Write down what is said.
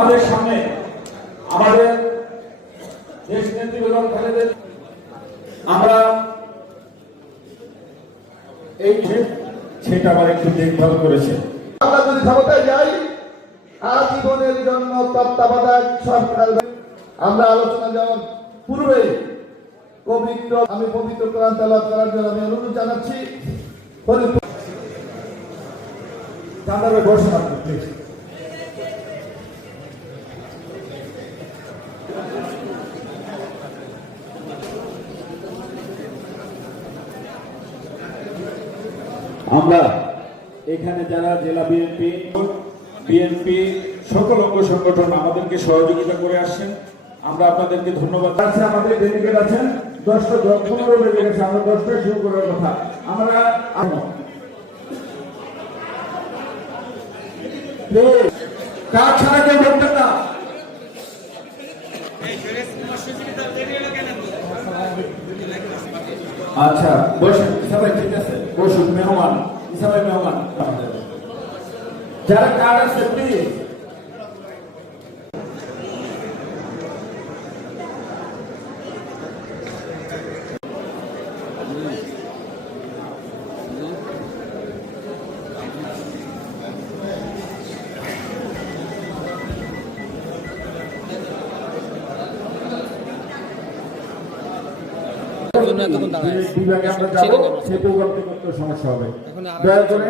আমাদের সামনে আমাদের দেশ নেত্রী বেগম খালেদা আমরা এই সেটা আবার একটু দেখভাল করেছে। আমরা যদি ক্ষমতায় যাই আজীবনের জন্য তত্ত্বাবধায়ক সরকার। আমরা আলোচনা যাওয়ার পূর্বে আমি পবিত্র কোরআন তেলাওয়াত করার জন্য আমি অনুরোধ জানাচ্ছি। আমরা এখানে যারা জেলা বিএনপি সকল অঙ্গ সংগঠন আমাদেরকে সহযোগিতা করে আসছেন, আমরা আপনাদেরকে ধন্যবাদ। আমাদের ডেলিগেট আছেন 10-15 বেজে গেছে, আমরা 10টায় শুরু করার কথা। আমরা কাজ ছাড়া কেউ বলতেন না। আচ্ছা বসুন সবাই, ঠিক আছে বসুন। মেহমান সবাই মেহমান যারা কার্ড আছে প্লিজ। বিভাগে আমরা যাবো, সেটু করতে সমস্যা হবে, দয়া করে।